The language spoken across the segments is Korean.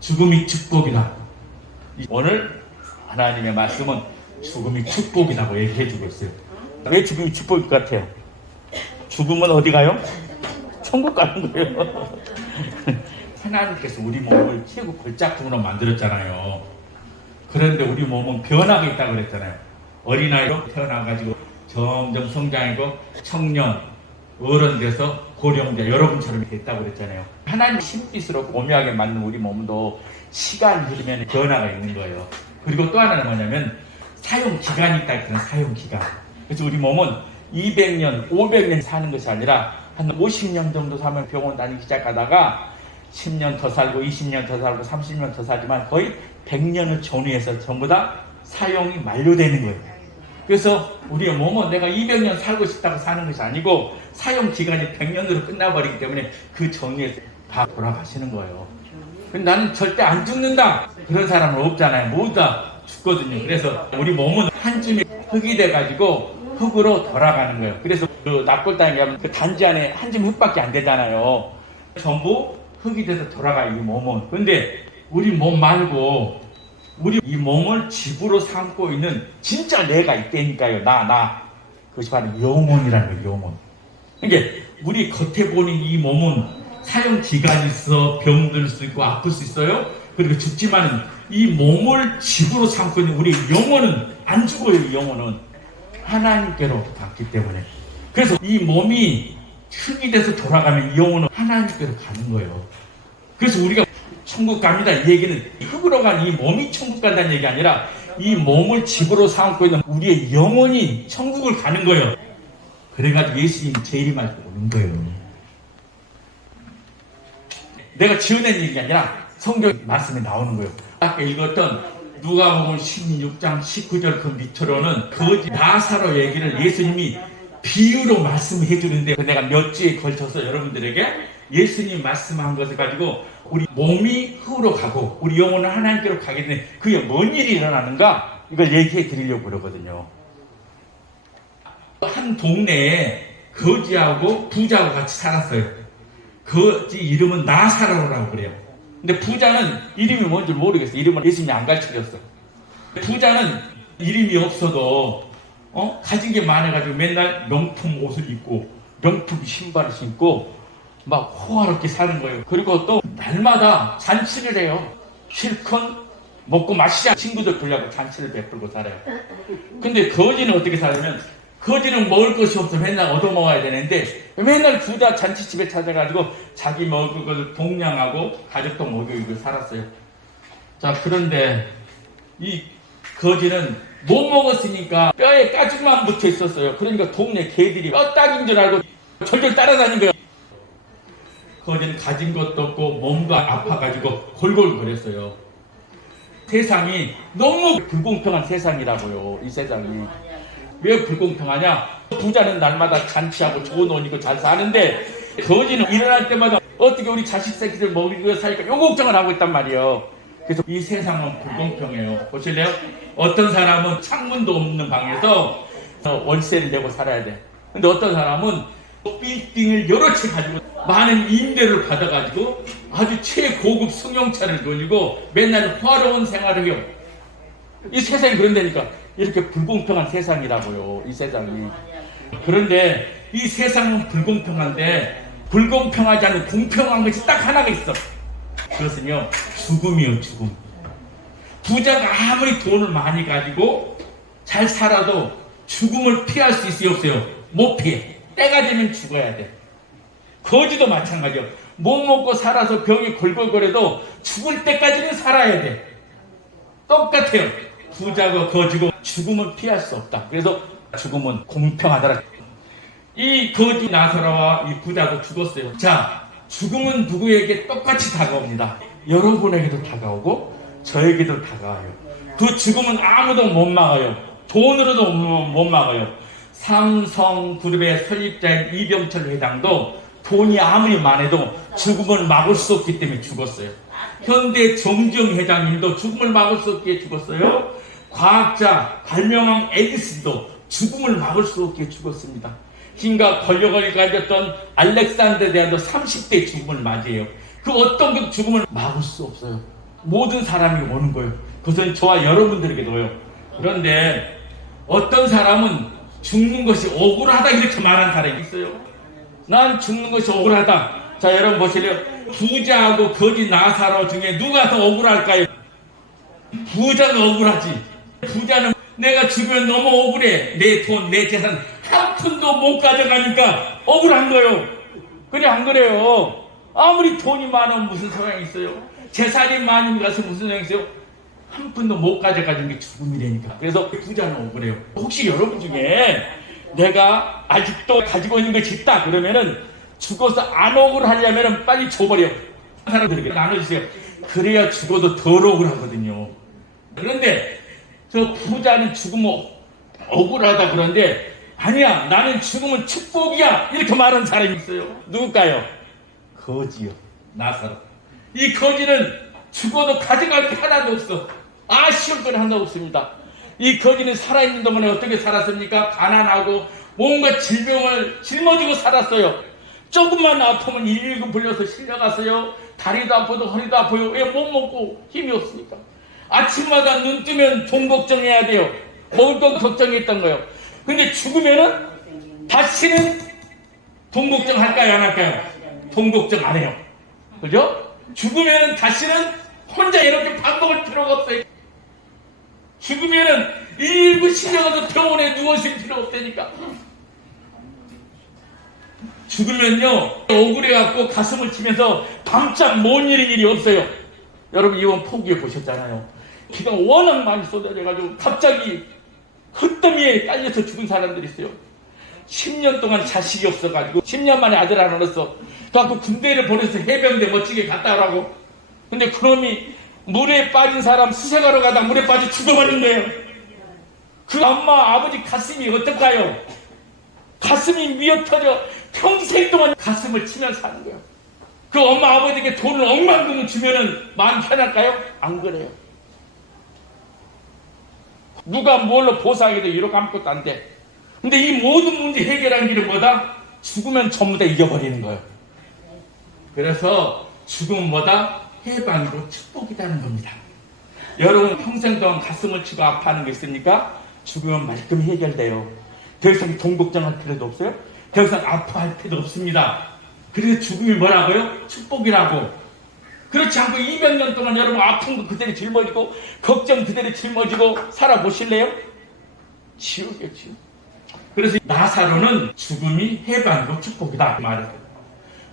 죽음이 축복이다. 오늘 하나님의 말씀은 죽음이 축복이라고 얘기해 주고 있어요. 왜 죽음이 축복일 것 같아요? 죽음은 어디 가요? 천국 가는 거예요. 하나님께서 우리 몸을 최고 걸작품으로 만들었잖아요. 그런데 우리 몸은 변화가 있다고 그랬잖아요. 어린아이로 태어나가지고 점점 성장하고 청년, 어른 돼서 고령자, 여러분처럼 됐다고 그랬잖아요. 하나님 신비스럽고 오묘하게 만든 우리 몸도 시간이 흐르면 변화가 있는 거예요. 그리고 또 하나는 뭐냐면 사용기간이 있다 했잖아요. 사용기간. 그래서 우리 몸은 200년, 500년 사는 것이 아니라 한 50년 정도 사면 병원 다니기 시작하다가 10년 더 살고 20년 더 살고 30년 더 살지만 거의 100년을 전후해서 전부 다 사용이 만료되는 거예요. 그래서 우리의 몸은 내가 200년 살고 싶다고 사는 것이 아니고 사용 기간이 100년으로 끝나버리기 때문에 그 전후에서 다 돌아가시는 거예요. 근데 나는 절대 안 죽는다 그런 사람은 없잖아요. 모두 다 죽거든요. 그래서 우리 몸은 한 줌이 흙이 돼가지고 흙으로 돌아가는 거예요. 그래서 그 납골당에 가면 그 단지 안에 한 줌 흙밖에 안 되잖아요. 전부 흙이 돼서 돌아가요, 이 몸은. 근데 우리 몸 말고 우리 이 몸을 집으로 삼고 있는 진짜 내가 있다니까요. 나. 그것이 바로 영혼이라는 거예요, 영혼. 그러니까 우리 겉에 보는 이 몸은 사용 기간이 있어 병들 수 있고 아플 수 있어요. 그리고 죽지만 이 몸을 집으로 삼고 있는 우리 영혼은 안 죽어요. 이 영혼은 하나님께로 갔기 때문에. 그래서 이 몸이 흙이 돼서 돌아가면 이 영혼은 하나님께로 가는 거예요. 그래서 우리가 천국 갑니다 이 얘기는 흙으로 간 이 몸이 천국 간다는 얘기 아니라 이 몸을 집으로 삼고 있는 우리의 영혼이 천국을 가는 거예요. 그래가지고 예수님 재림할 때 오는 거예요. 내가 지어낸 얘기 아니라 성경 말씀에 나오는 거예요. 아까 읽었던 누가복음 16장 19절 그 밑으로는 거지 나사로 얘기를 예수님이 비유로 말씀해 주는데 내가 몇 주에 걸쳐서 여러분들에게 예수님 말씀한 것을 가지고 우리 몸이 흙으로 가고 우리 영혼은 하나님께로 가게 되는 그게 뭔 일이 일어나는가 이걸 얘기해 드리려고 그러거든요. 한 동네에 거지하고 부자하고 같이 살았어요. 거지 이름은 나사로라고 그래요. 근데 부자는 이름이 뭔지 모르겠어요. 이름을 예수님이 안 가르쳐줬어. 부자는 이름이 없어도 가진 게 많아가지고 맨날 명품 옷을 입고 명품 신발을 신고 막 호화롭게 사는 거예요. 그리고 또 날마다 잔치를 해요. 실컷 먹고 마시자 친구들 불려고 잔치를 베풀고 살아요. 근데 거지는 어떻게 살냐면 거지는 먹을 것이 없어 맨날 얻어먹어야 되는데 맨날 부자 잔치집에 찾아가지고 자기 먹을 것을 동냥하고 가족도 먹이고 살았어요. 자, 그런데 이 거지는 못 먹었으니까 뼈에 가죽만 붙어 있었어요. 그러니까 동네 개들이 뼈딱인 줄 알고 절절 따라다닌 거예요. 거지는 가진 것도 없고 몸도 아파가지고 골골거렸어요. 세상이 너무 불공평한 세상이라고요. 이 세상이. 왜 불공평하냐? 부자는 날마다 잔치하고 좋은 옷 입고 잘 사는데 거지는 일어날 때마다 어떻게 우리 자식 새끼들 먹이고 살까 요 걱정을 하고 있단 말이에요. 그래서 이 세상은 불공평해요. 보실래요? 어떤 사람은 창문도 없는 방에서 월세를 내고 살아야 돼. 근데 어떤 사람은 빌딩을 여러 채 가지고 많은 임대를 받아가지고 아주 최고급 승용차를 돌리고 맨날 화려한 생활을 해요. 이 세상이 그런다니까. 이렇게 불공평한 세상이라고요. 이 세상이. 그런데 이 세상은 불공평한데 불공평하지 않은 공평한 것이 딱 하나가 있어. 그것은요 죽음이요. 죽음. 부자가 아무리 돈을 많이 가지고 잘 살아도 죽음을 피할 수 있어요 없어요? 못 피해. 때가 되면 죽어야 돼. 거지도 마찬가지요. 못 먹고 살아서 병이 골골거려도 죽을 때까지는 살아야 돼. 똑같아요. 부자고 거지고 죽음은 피할 수 없다. 그래서 죽음은 공평하더라. 이 거지 나사로와 이 부자도 죽었어요. 자, 죽음은 누구에게 똑같이 다가옵니다. 여러분에게도 다가오고 저에게도 다가와요. 그 죽음은 아무도 못 막아요. 돈으로도 못 막아요. 삼성그룹의 설립자인 이병철 회장도 돈이 아무리 많아도 죽음을 막을 수 없기 때문에 죽었어요. 현대 정지영 회장님도 죽음을 막을 수 없기에 죽었어요. 과학자 발명왕 에디슨도 죽음을 막을 수 없기에 죽었습니다. 힘과 권력을 가졌던 알렉산더 대왕도 30대 죽음을 맞이해요. 그 어떤 그 죽음을 막을 수 없어요. 모든 사람이 오는 거예요. 그것은 저와 여러분들에게도 오요. 그런데 어떤 사람은 죽는 것이 억울하다 이렇게 말하는 사람이 있어요. 난 죽는 것이 억울하다. 자, 여러분 보실래요? 부자하고 거지 나사로 중에 누가 더 억울할까요? 부자가 억울하지. 부자는 내가 죽으면 너무 억울해. 내 돈, 내 재산 한 푼도 못 가져가니까 억울한 거예요. 그래 안 그래요? 아무리 돈이 많으면 무슨 소용이 있어요? 재산이 많으면 가서 무슨 소용이 있어요? 한 푼도 못 가져가는 게 죽음이라니까. 그래서 부자는 억울해요. 혹시 여러분 중에 내가 아직도 가지고 있는 것이 있다 그러면은 죽어서 안 억울하려면은 빨리 줘버려. 사람들에게 나눠주세요. 그래야 죽어도 덜 억울하거든요. 그런데 저 부자는 죽으면 억울하다 그러는데 아니야, 나는 죽으면 축복이야 이렇게 말하는 사람이 있어요. 누굴까요? 거지요. 나사로. 이 거지는 죽어도 가져갈 게 하나도 없어. 아쉬울 건 하나도 없습니다. 이 거지는 살아있는 동안에 어떻게 살았습니까? 가난하고 뭔가 질병을 짊어지고 살았어요. 조금만 아프면 119 불려서 실려갔어요. 다리도 아파도 허리도 아파요. 왜 못 먹고 힘이 없으니까. 아침마다 눈 뜨면 돈 걱정해야 돼요. 먹을 건 걱정했던 거예요. 근데 죽으면은 다시는 돈 걱정할까요? 안 할까요? 돈 걱정 안 해요. 그죠? 죽으면은 다시는 혼자 이렇게 밥 먹을 필요가 없어요. 죽으면은 119 실려가서 병원에 누워있을 필요 없다니까. 죽으면요 억울해갖고 가슴을 치면서 밤잠 못 이루는 일이 없어요. 여러분 이번 폭우에 보셨잖아요. 비가 워낙 많이 쏟아져가지고 갑자기 흙더미에 깔려서 죽은 사람들이 있어요. 10년 동안 자식이 없어가지고 10년 만에 아들 하나 낳았어. 그래갖고 군대를 보내서 해병대 멋지게 갔다 오라고. 근데 그놈이 물에 빠진 사람 수색하러 가다 물에 빠져 죽어버린 거예요. 그 엄마 아버지 가슴이 어떨까요? 가슴이 미어터져 평생 동안 가슴을 치면서 사는 거예요. 그 엄마 아버지에게 돈을 억만금을 주면은 마음 편할까요? 안 그래요. 누가 뭘로 보상해도 이렇게 아무것도 안 돼. 근데 이 모든 문제 해결하는 길은 뭐다? 죽으면 전부 다 이겨버리는 거예요. 그래서 죽음은 뭐다? 해방이고 축복이라는 겁니다. 여러분 평생 동안 가슴을 치고 아파하는 게 있습니까? 죽으면 말끔히 해결돼요. 더 이상 돈 걱정할 필요도 없어요. 더 이상 아파할 필요도 없습니다. 그래서 죽음이 뭐라고요? 축복이라고. 그렇지 않고 200년 동안 여러분 아픈 거 그대로 짊어지고 걱정 그대로 짊어지고 살아보실래요? 지옥이죠. 그래서 나사로는 죽음이 해방이고 축복이다 말이에요.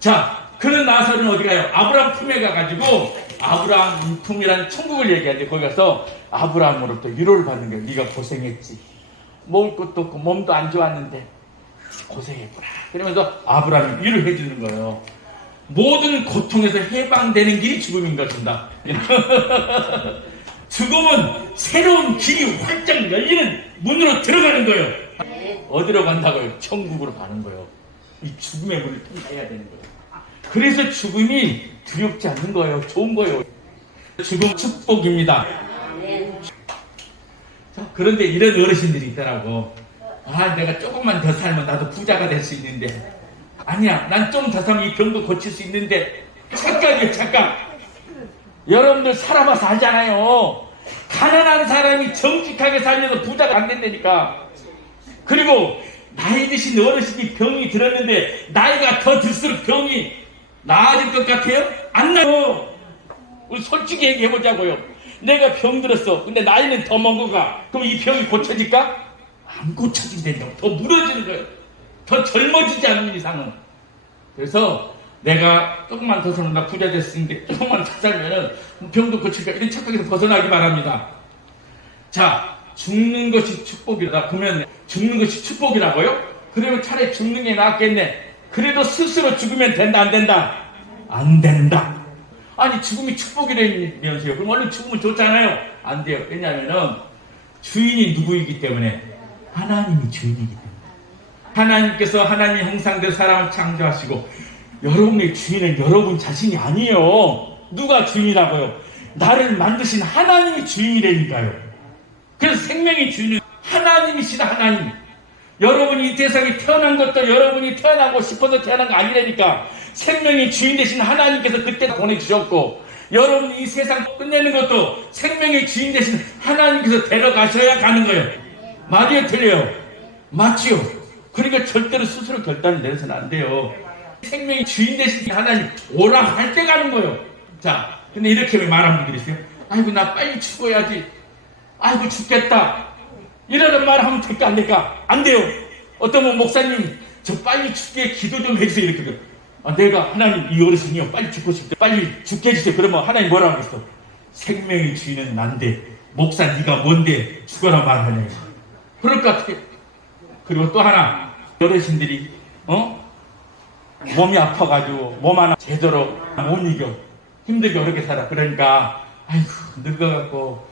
자, 그런 나사로는 어디 가요? 아브라함 품에 가가지고 아브라함 품이라는 천국을 얘기하는데 거기 가서 아브라함으로부터 위로를 받는 거예요. 네가 고생했지. 먹을 것도 없고 몸도 안 좋았는데 고생했구나. 그러면서 아브라함이 위로해 주는 거예요. 모든 고통에서 해방되는 길이 죽음인 것입니다. 죽음은 새로운 길이 활짝 열리는 문으로 들어가는 거예요. 어디로 간다고요? 천국으로 가는 거예요. 이 죽음의 문을 통과해야 되는 거예요. 그래서 죽음이 두렵지 않는 거예요. 좋은 거예요. 죽음 축복입니다. 그런데 이런 어르신들이 있더라고. 아, 내가 조금만 더 살면 나도 부자가 될 수 있는데. 아니야, 난 좀 더 살면 이 병도 고칠 수 있는데. 착각이에요, 착각. 여러분들 살아봐서 알잖아요. 가난한 사람이 정직하게 살면서 부자가 안 된다니까. 그리고 나이 드신 어르신이 병이 들었는데 나이가 더 들수록 병이 나아질 것 같아요? 안 나요. 우리 솔직히 얘기해보자고요. 내가 병 들었어. 근데 나이는 더 먹어가. 그럼 이 병이 고쳐질까? 안 고쳐진다니까. 더 무너지는 거예요. 더 젊어지지 않는 이상은. 그래서 내가 조금만 더 살면 나 부자 됐으니까 조금만 더 살면은 병도 고칠까? 이런 착각에서 벗어나기 바랍니다. 자, 죽는 것이 축복이다. 그러면 죽는 것이 축복이라고요? 그러면 차라리 죽는 게 낫겠네. 그래도 스스로 죽으면 된다, 안 된다? 안 된다. 아니, 죽음이 축복이라면서요. 그럼 얼른 죽으면 좋잖아요. 안 돼요. 왜냐하면은 주인이 누구이기 때문에 하나님이 주인이기 때문에. 하나님께서 하나님의 형상대로 사람을 창조하시고 여러분의 주인은 여러분 자신이 아니에요. 누가 주인이라고요? 나를 만드신 하나님이 주인이라니까요. 그래서 생명의 주인은 하나님이시다. 하나님. 여러분이 이 세상에 태어난 것도 여러분이 태어나고 싶어서 태어난 거 아니라니까. 생명의 주인 되신 하나님께서 그때 보내주셨고 여러분이 이 세상 끝내는 것도 생명의 주인 되신 하나님께서 데려가셔야 가는 거예요. 맞아요, 틀려요? 맞지요? 그러니까 절대로 스스로 결단을 내려서는 안 돼요. 생명의 주인 되신 하나님 오라 할 때 가는 거예요. 자, 근데 이렇게 말하는 분들이 있어요. 아이고, 나 빨리 죽어야지. 아이고, 죽겠다. 이러는 말 하면 될까, 안 될까? 안 돼요. 어떤 분 목사님, 저 빨리 죽게 기도 좀 해주세요. 이렇게 돼요. 내가 하나님, 이 어르신이요, 빨리 죽고 싶대. 빨리 죽게 해주세요. 그러면 하나님 뭐라고 하겠어? 생명의 주인은 난데, 목사 네가 뭔데 죽어라 말하냐. 그럴 것 같아. 그리고 또 하나, 어르신들이 몸이 아파가지고 몸 하나 제대로 못 이겨. 힘들게 어렵게 살아. 그러니까 아이고, 늙어갖고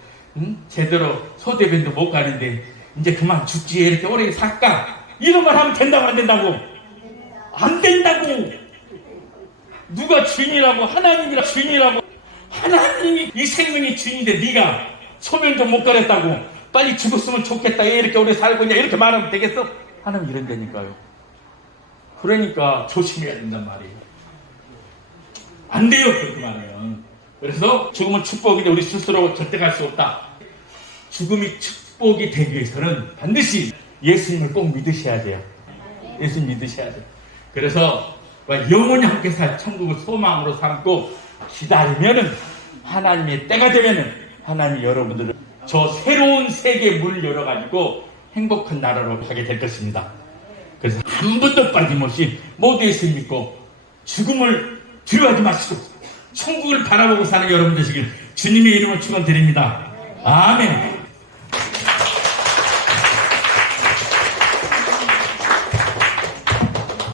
제대로 소대변도 못 가는데 이제 그만 죽지, 이렇게 오래 살까? 이런 말 하면 된다고 안 된다고? 안 된다고. 누가 주인이라고? 하나님이라 주인이라고. 하나님이 이 생명의 주인인데 네가 소변 못 가렸다고 빨리 죽었으면 좋겠다, 이렇게 오래 살고 있냐, 이렇게 말하면 되겠어? 하나님 이런다니까요. 그러니까 조심해야 된단 말이에요. 안 돼요, 그렇게 말하면. 그래서 죽음은 축복인데 우리 스스로 절대 갈 수 없다. 죽음이 축복이 되기 위해서는 반드시 예수님을 꼭 믿으셔야 돼요. 예수님 믿으셔야 돼요. 그래서 영원히 함께 살 천국을 소망으로 삼고 기다리면은, 하나님의 때가 되면은 하나님이 여러분들을 저 새로운 세계의 문을 열어가지고 행복한 나라로 가게 될 것입니다. 그래서 한 번도 빠짐없이 모두 예수 믿고 죽음을 두려워하지 마시고 천국을 바라보고 사는 여러분 되시길 주님의 이름으로 축원드립니다. 아멘.